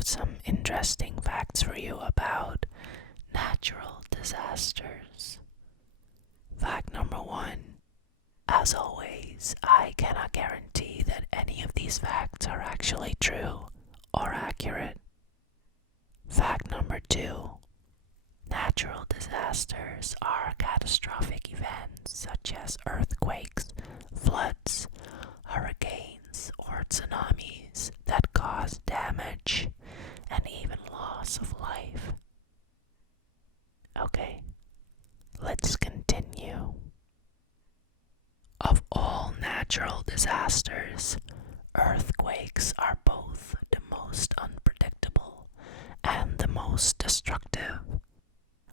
have some interesting facts for you about natural disasters. Fact number 1. As always, I cannot guarantee that any of these facts are actually true or accurate. Fact number 2. Natural disasters are catastrophic events such as earthquakes, floods, hurricanes, or tsunamis that cause damage and even loss of life. Okay, let's continue. Of all natural disasters, earthquakes are both the most unpredictable and the most destructive.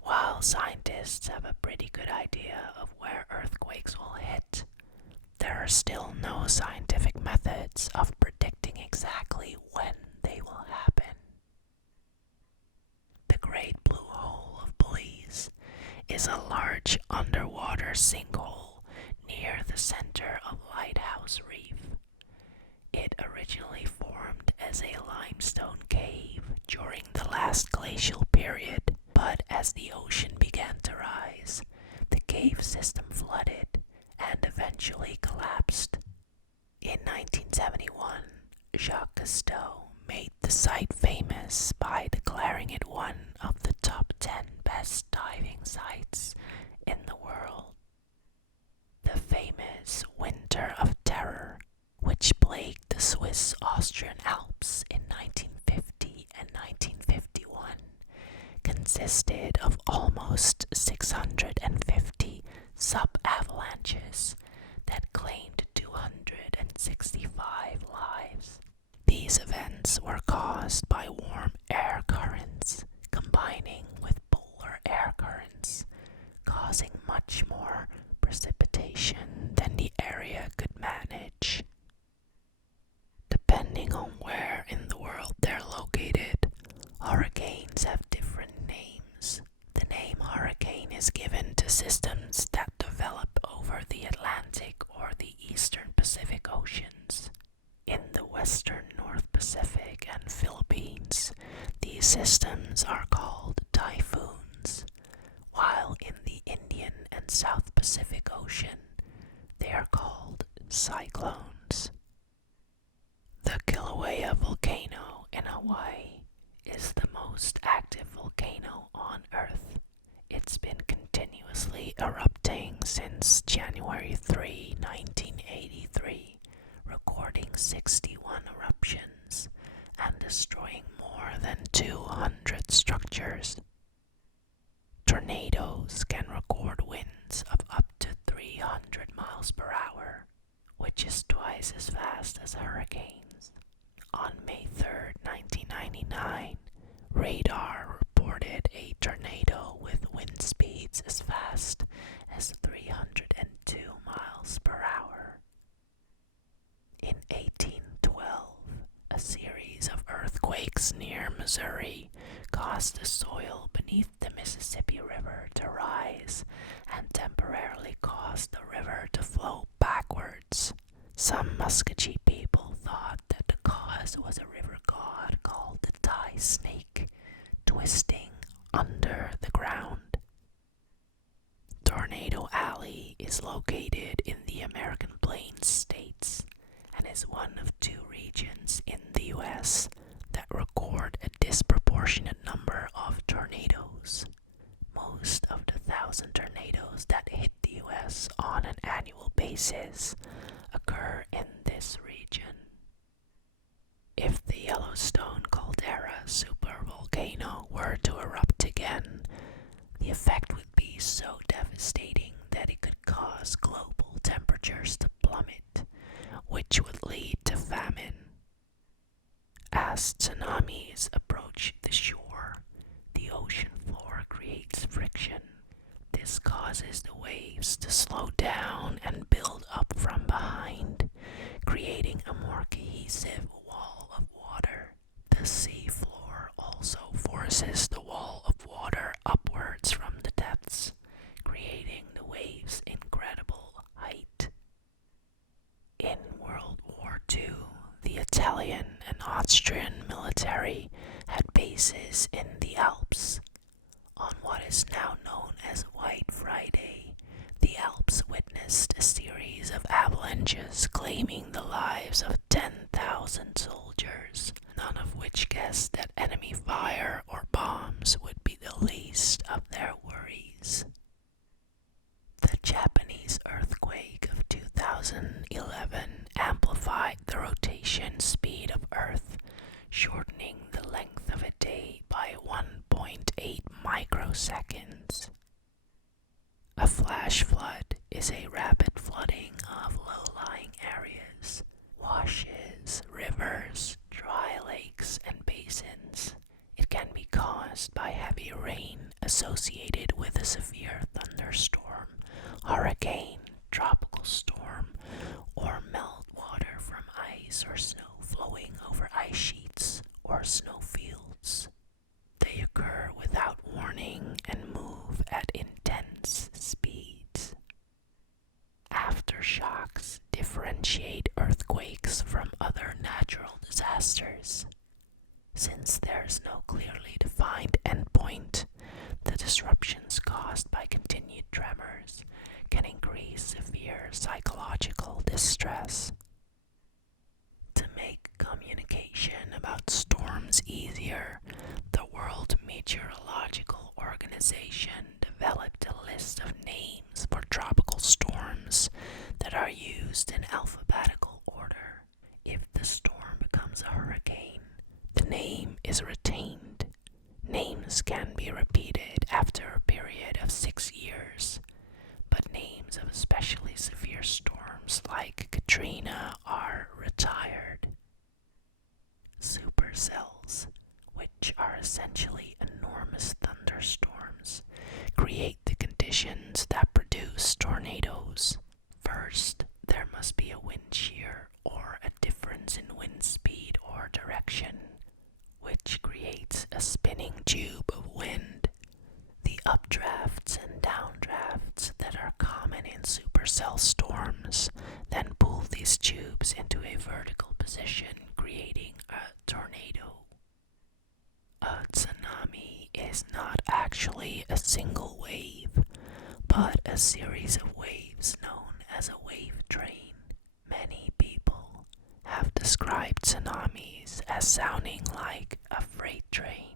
While scientists have a pretty good idea of where earthquakes will hit, there are still no scientific methods of predicting exactly when they will happen. The Great Blue Hole of Belize is a large underwater sinkhole near the center of Lighthouse Reef. It originally formed as a limestone cave during the last glacial period, but as the ocean began to rise, the cave system flooded and eventually collapsed. In 1971, Jacques Cousteau made the site famous by declaring it one of the top 10 best diving sites in the world. The famous Winter of Terror, which plagued the Swiss-Austrian Alps in 1950 and 1951, consisted of almost 650 sub-avalanches that claimed 265 lives. These events were caused by warm air currents combining with polar air currents, causing much more precipitation than the area could manage. Depending on where in the world they're located, hurricanes have different names. The name hurricane is given to systems that develop over the Atlantic or the Eastern Pacific Oceans. In the Western North Pacific and Philippines, these systems are called typhoons, while in the Indian and South Pacific Ocean, they are called cyclones. The Kilauea Volcano in Hawaii is the most active volcano on Earth. It's been continuously erupting since January 3, 1983, recording 61 eruptions and destroying more than 200 structures. Tornadoes can record winds of up to 300 miles per hour, which is twice as fast as hurricanes. On May 3rd, 1999, radar reported a tornado with wind speeds as fast as 302 miles per hour. In 1812, a series of earthquakes near Missouri caused the soil beneath the Mississippi River to rise and temporarily caused the river to flow backwards. Some Muscogee people thought that the cause was a river god called the tie snake, twisting under the ground. Tornado Alley is located in the American Plains states and is one of 2 regions in the U.S. that record a disproportionate number of tornadoes. Most of the 1,000 tornadoes that hit the U.S. on an annual basis occur in this region. If the Yellowstone caldera supervolcano were to erupt again, the effect would be so devastating that it could cause global temperatures to plummet, which would lead to famine. As tsunamis approach the shore, the ocean floor creates friction. This causes the waves to slow down and build up from behind, creating a more cohesive wall of water. The sea floor also forces the wall of water upwards from the depths, creating the waves' incredible height. In World War II, the Italian and Austrian military bases in the Alps. On what is now known as White Friday, the Alps witnessed a series of avalanches claiming the lives of 10,000 soldiers, none of which guessed that enemy fire or bombs would be the least of their worries. The Japanese earthquake of 2011 amplified the rotation speed of Earth, shortening the length of a day by 1.8 microseconds. A flash flood is a rapid flooding of low-lying areas, washes, rivers, dry lakes, and basins. It can be caused by heavy rain associated with a severe thunderstorm, hurricane, tropical storm, or meltwater from ice or snow flowing over ice sheets or snowfields. They occur without warning and move at intense speeds. Aftershocks differentiate earthquakes from other natural disasters. Since there's no clearly defined endpoint, the disruptions caused by continued tremors can increase severe psychological distress. To make communication about storms easier, the World Meteorological Organization developed a list of names for tropical storms that are used in alphabetical order. If the storm becomes a hurricane, the name is retained. Names can be repeated after a period of 6 years, but names of especially severe storms like Katrina are retired. Supercells, which are essentially enormous thunderstorms, create the conditions that produce tornadoes. First, there must be a wind shear or a difference in wind speed or direction, which creates a spinning tube of wind. The updrafts and downdrafts that are common in supercell storms then pull these tubes into a vertical position, creating a tornado. A tsunami is not actually a single wave, but a series of waves known as a wave train. Many people have described tsunamis as sounding like a freight train.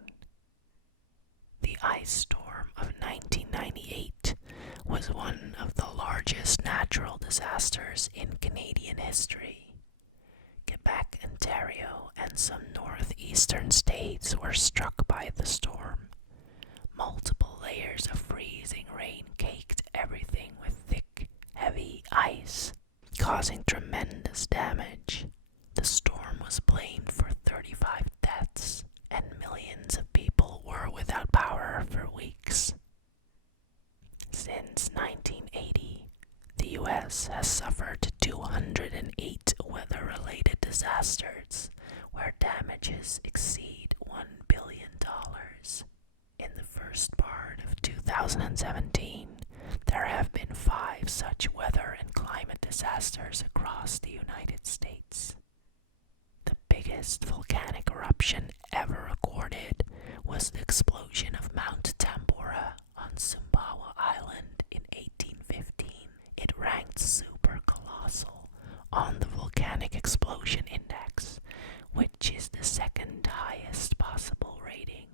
The ice storm of 1998 was one of the largest natural disasters in Canadian history. Quebec, Ontario, and some northeastern states were struck by the storm. Multiple layers of freezing rain caked everything with thick, heavy ice, causing tremendous damage. The storm was blamed for 35 deaths, and millions of people were without power for weeks. Since 1980, the U.S. has suffered 208 weather-related disasters where damages exceed $1 billion. In the first part of 2017, there have been 5 such weather and climate disasters across the United States. The biggest volcanic eruption ever recorded was the explosion of Mount Tambora on Sumbawa Island in 1815. It ranked super colossal on the Volcanic Explosion Index, which is the second highest possible rating.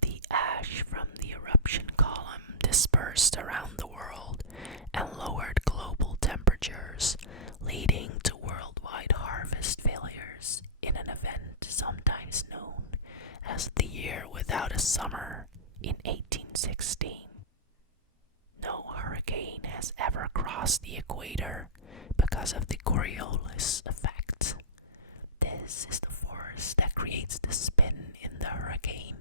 The ash from the eruption column dispersed around the world and lowered global temperatures, leading to worldwide harvest failures in an event sometimes known as the Year Without a Summer in 1816. No hurricane has ever crossed the equator because of the Coriolis effect. This is the force that creates the spin in the hurricane.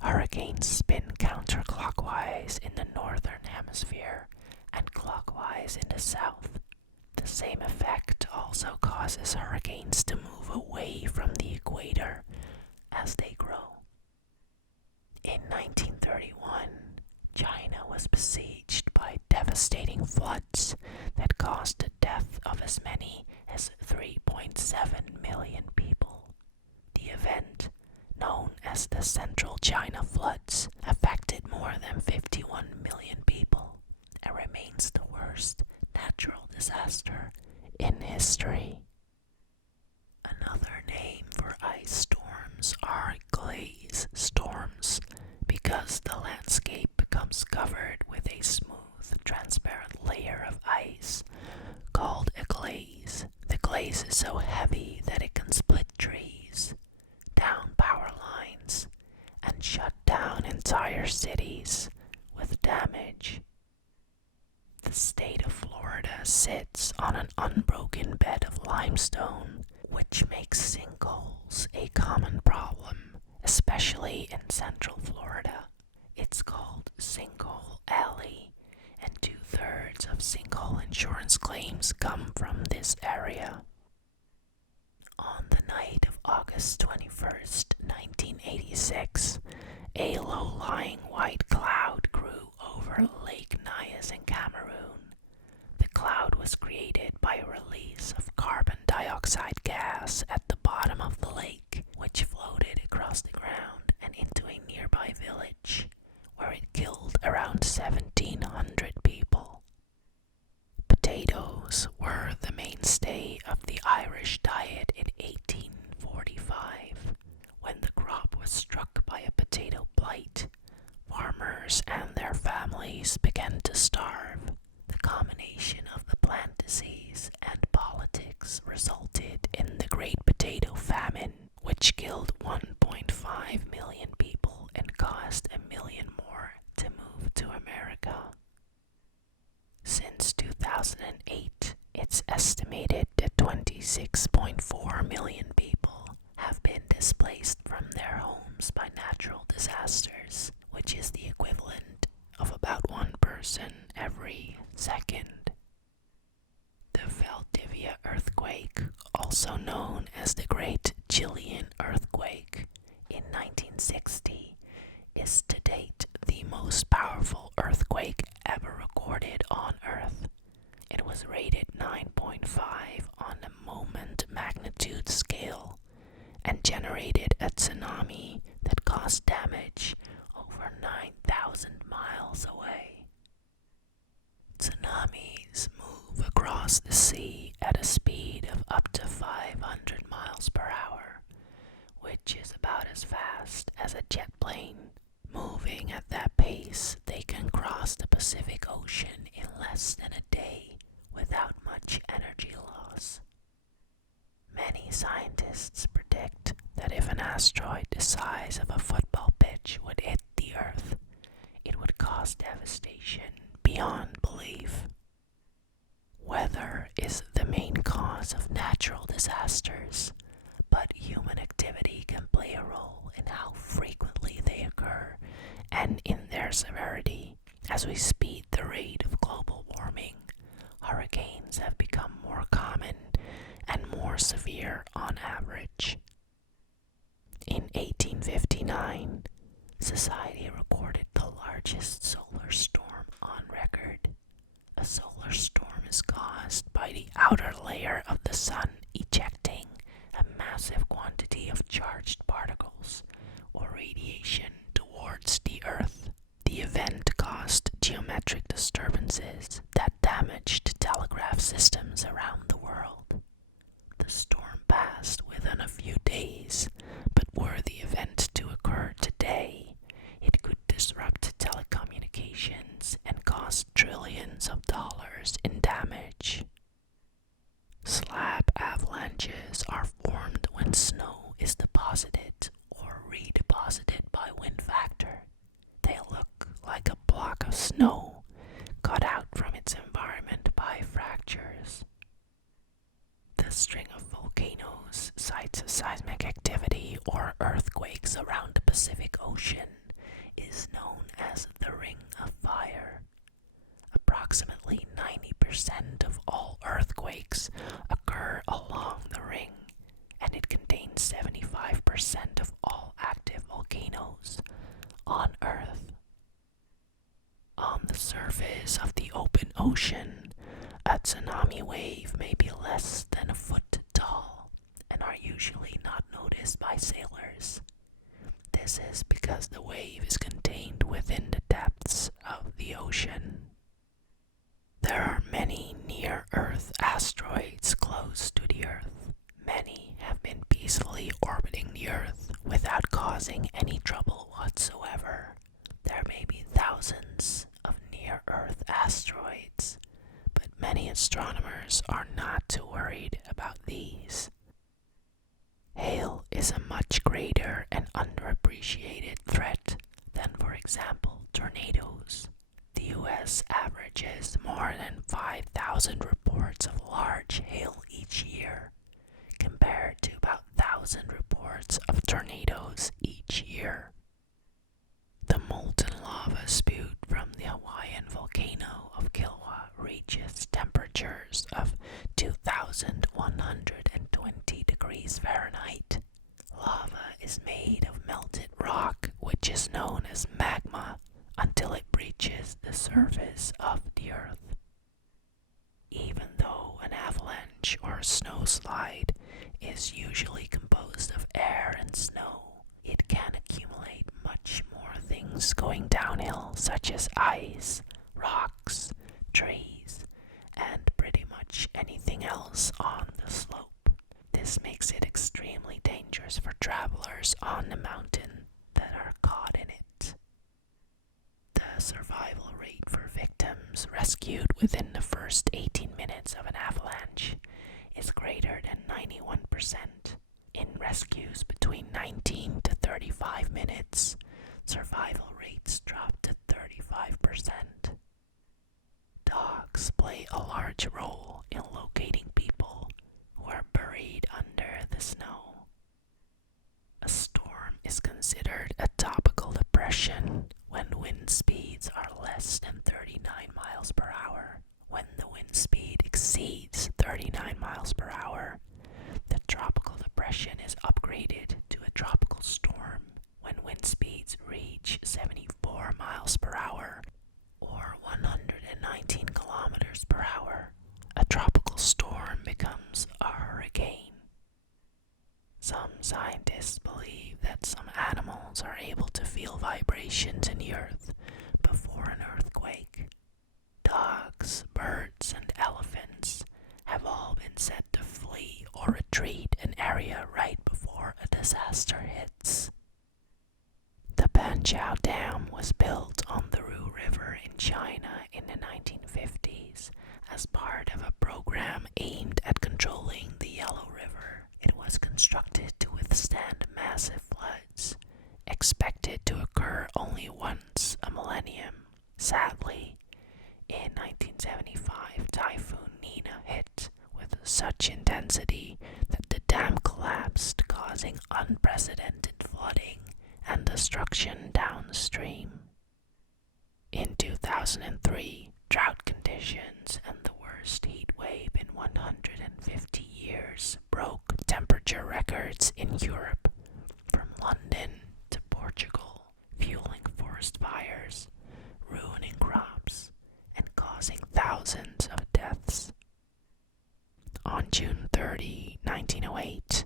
Hurricanes spin counterclockwise in the northern hemisphere and clockwise in the south. The same effect also causes hurricanes to move away from the equator as they grow. In 1931, China was besieged by devastating floods that caused the death of as many as 3.7 million people. The event, known as as the Central China floods affected more than 51 million people and remains the worst natural disaster in history. Another name for ice storms are glaze storms because the landscape becomes covered with a smooth, transparent layer of ice called a glaze. The glaze is so heavy that it can split trees, down power lines, and shut down entire cities with damage. The state of Florida sits on an unbroken bed of limestone, which makes sinkholes a common problem, especially in Central Florida. It's called Sinkhole Alley, and 2/3 of sinkhole insurance claims come from this area. On the night of August 21st, 1986, a low-lying white cloud grew over Lake Nyas in Cameroon. The cloud was created by a release of carbon dioxide gas at the bottom of the lake, which floated across the ground and into a nearby village, where it killed around 1,700 people. Potatoes were the mainstay of the Irish diet in 1845. When the crop was struck by a potato blight, farmers and their families began to starve. The combination of the plant disease and politics resulted in the Great Potato Famine, which killed 1.5 million people and caused 1 million more to move to America. Since 2008, it's estimated that 26.4 million people have been displaced from their homes by natural disasters, which is the equivalent of about one person every second. The Valdivia Earthquake, also known as the Great Chilean Earthquake, in 1960, is to date the most powerful earthquake ever recorded on Earth. It was rated 9.5 on the moment magnitude scale and generated a tsunami that caused damage over 9,000 miles away. Tsunamis move across the sea at a speed of up to 500 miles per hour, which is about as fast as a jet plane. Moving at that pace, they can cross the Pacific Ocean in less than a day without much energy loss. Many scientists predict that if an asteroid the size of a football pitch would hit the Earth, it would cause devastation beyond belief. Weather is the main cause of natural disasters, but human activity can play a role in how frequently they occur and in their severity. As we speed the rate of global warming, hurricanes have become more common and more severe on average. In 1859, society recorded the largest solar storm on record. A solar storm is caused by the outer layer of the sun ejecting a massive quantity of charged particles or radiation towards the Earth. The event caused geometric disturbances that damaged telegraph systems around the world. The storm passed within a few days, but were the event to occur today, it could disrupt telecommunications and cost trillions of dollars in damage. Slab avalanches are formed when snow is deposited or redeposited by wind factor. They look like a block of snow cut out from its environment by fractures. The string of volcanoes, sites of seismic activity, or earthquakes around the Pacific Ocean is known as the Ring of Fire. Approximately 90% of all earthquakes occur along the ring, and it contains 75% of all active volcanoes on Earth. On the surface of the open ocean, a tsunami wave may be less than a foot tall and are usually not noticed by sailors. This This is because the wave is contained within the depths of the ocean. There are many near-Earth asteroids close to the Earth. Many have been peacefully orbiting the Earth without causing any trouble whatsoever. There may be thousands of near-Earth asteroids, but many astronomers are not too worried about these. Hail is a much greater and underappreciated threat than, for example, tornadoes. The US averages more than 5,000 reports of large hail each year, compared to about 1,000 reports of tornadoes each year. The molten lava spewed from the Hawaiian volcano of Kilauea reaches temperatures of 2,120 degrees Fahrenheit. Lava is made of melted rock, which is known as magma, until it reaches the surface of the Earth. Even though an avalanche or a snowslide is usually composed of air and snow, it can accumulate much more things going downhill, such as ice, rocks, trees, and pretty much anything else on the slope. This makes it extremely dangerous for travelers on the mountain that are caught in it. The survival rate for victims rescued within the first 18 minutes of an avalanche is greater than 91%. In rescues between 19 to 35 minutes, survival rates drop to 35%. Dogs play a large role in locating people who are buried under the snow. A storm is considered a tropical depression when wind speeds are less than 39 miles per hour. When the wind speed exceeds 39 miles per hour, the tropical depression is upgraded to a tropical storm. When wind speeds reach 74 miles per hour or 119 kilometers per hour, a tropical storm becomes a hurricane. Some scientists believe that some animals are able to feel vibrations in the earth before an earthquake. Dogs, birds, and elephants have all been said to flee or retreat an area right before a disaster hits. The Banqiao Dam was built on the Ru River in China in the 1950s as part of a program aimed at controlling the Yellow River. It was constructed to withstand massive floods, expected to occur only once a millennium. Sadly, in 1975, Typhoon Nina hit with such intensity that the dam collapsed, causing unprecedented flooding and destruction downstream. In 2003, drought conditions and the worst heat wave in 150 years broke temperature records in Europe, from London to Portugal, fueling forest fires, ruining crops, and causing thousands of deaths. On June 30, 1908,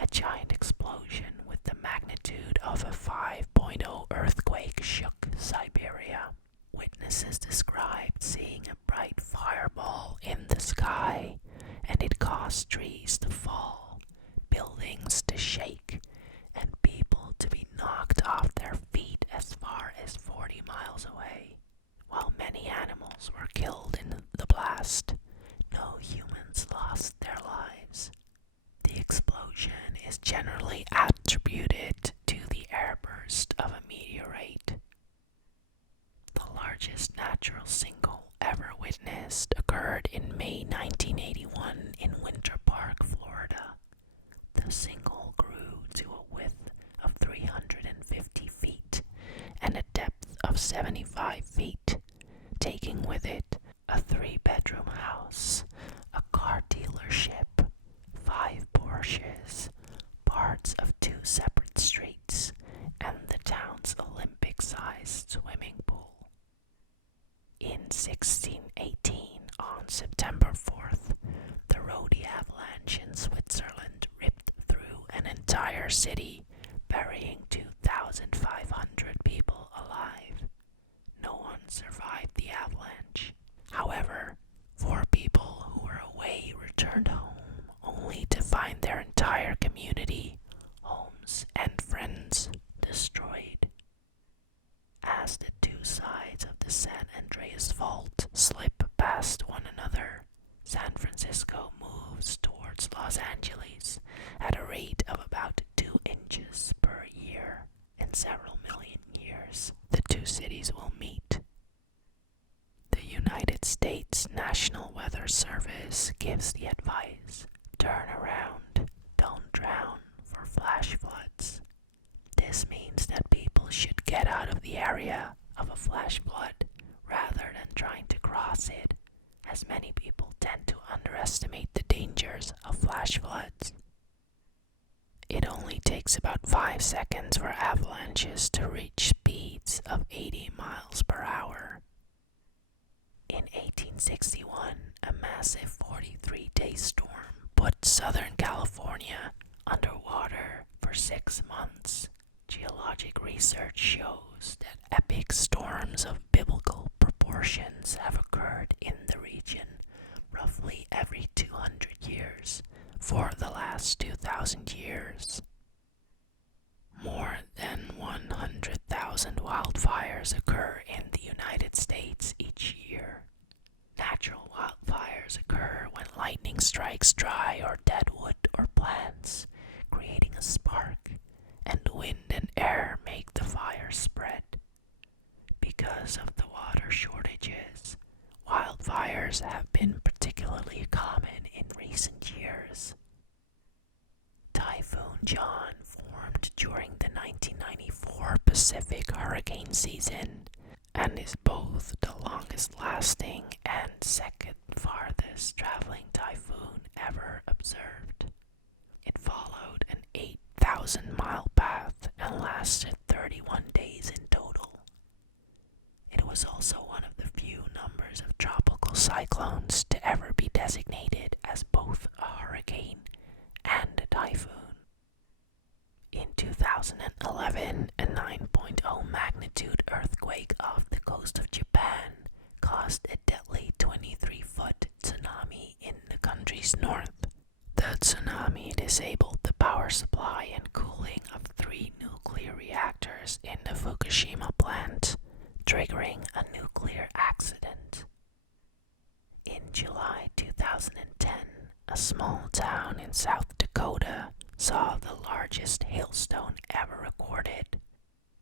a giant explosion with the magnitude of a 5.0 earthquake shook Siberia. Witnesses described seeing a bright fireball in the sky, and it caused trees to fall, buildings to shake, and people to be knocked off their feet as far as 40 miles away. While many animals were killed in the blast, no humans lost their lives. The explosion is generally attributed to the airburst of a meteorite. The largest natural sinkhole ever witnessed occurred in May 1981 in Winter Park, Florida. The sinkhole grew to a width of 350 feet and a depth of 75 feet, taking with it a 3-bedroom house, a car dealership, 5 Porsches, parts of 2 separate streets, and the town's Olympic-sized swimming pool. In 1618, on September 4th, the Rodi Avalanche in Switzerland ripped through an entire city, burying 2,000 survived the avalanche. However, 4 people who were away returned home only to find their entire community, homes, and friends destroyed. As the 2 sides of the San Andreas Fault slip past one another, San Francisco moves towards Los Angeles at a rate of about 2 inches per year. In several million years, the 2 cities will meet. The United States National Weather Service gives the advice, turn around, don't drown, for flash floods. This means that people should get out of the area of a flash flood rather than trying to cross it, as many people tend to underestimate the dangers of flash floods. It only takes about 5 seconds for avalanches to reach speeds of 80 miles per hour. In 1861, a massive 43-day storm put Southern California underwater for 6 months. Geologic research shows that epic storms of biblical proportions have occurred in the region roughly every 200 years for the last 2,000 years. More than 100,000 wildfires occur in the United States each year. Natural wildfires occur when lightning strikes dry or dead wood or plants, creating a spark, and wind and air make the fire spread. Because of the water shortages, wildfires have been particularly common in recent years. Typhoon John formed during the 1994 Pacific hurricane season and is both the longest lasting and second farthest traveling typhoon ever observed. It followed an 8,000-mile path and lasted 31 days in total. It was also one of the few numbers of tropical cyclones to ever be designated as both a hurricane and a typhoon. In 2011, a 9.0 magnitude earthquake off the coast of Japan caused a deadly 23-foot tsunami in the country's north. The tsunami disabled the power supply and cooling of 3 nuclear reactors in the Fukushima plant, triggering a nuclear accident. In July 2010, a small town in South Dakota saw the largest hailstone ever recorded.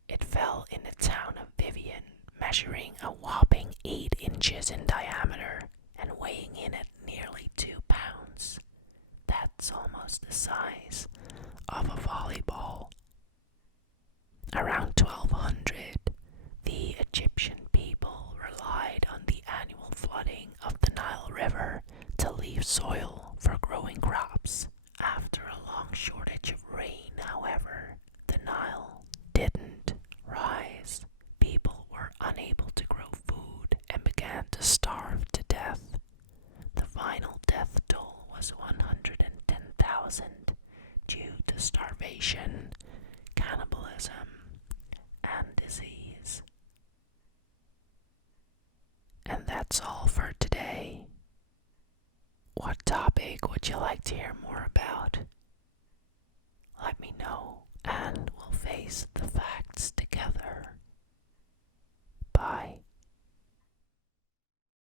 It fell in the town of Vivian, measuring a whopping 8 inches in diameter and weighing in at nearly 2 pounds. That's almost the size of a volleyball. Around 1200, the Egyptian people relied on the annual flooding of the Nile River to leave soil for growing crops. After a long shortage of rain, however, the Nile didn't rise. People were unable to grow food and began to starve to death. The final death toll was 110,000 due to starvation, cannibalism, and disease. And that's all for today. What topic would you like to hear more about? Let me know, and we'll face the facts